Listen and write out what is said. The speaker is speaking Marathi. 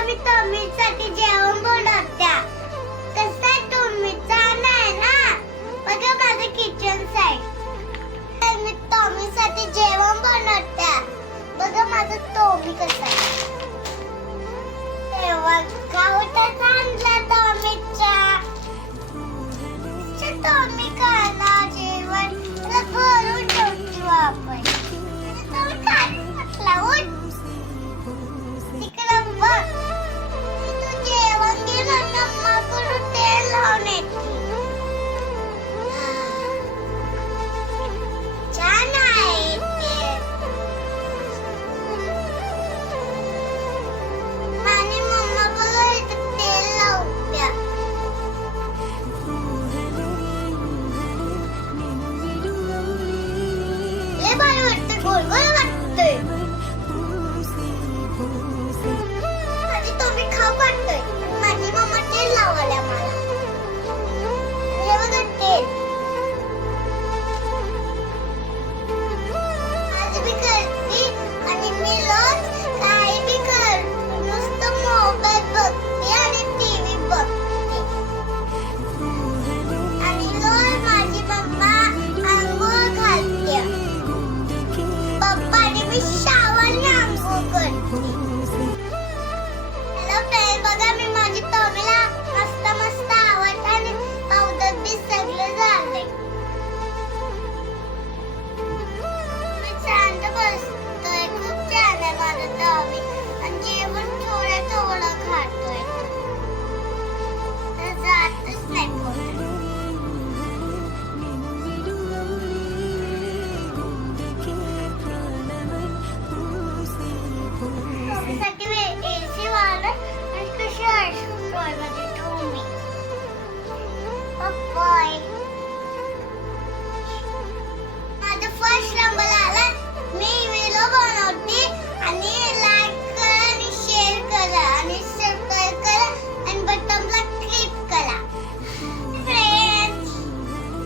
बघा मी टॉमीसाठी जेवण बनवत्या. कसं आहे टॉमी छान आहे ना. बघा माझं किचन साईड. मी टॉमीसाठी जेवण बनवत्या. बघा माझं टॉमी कसं आहे.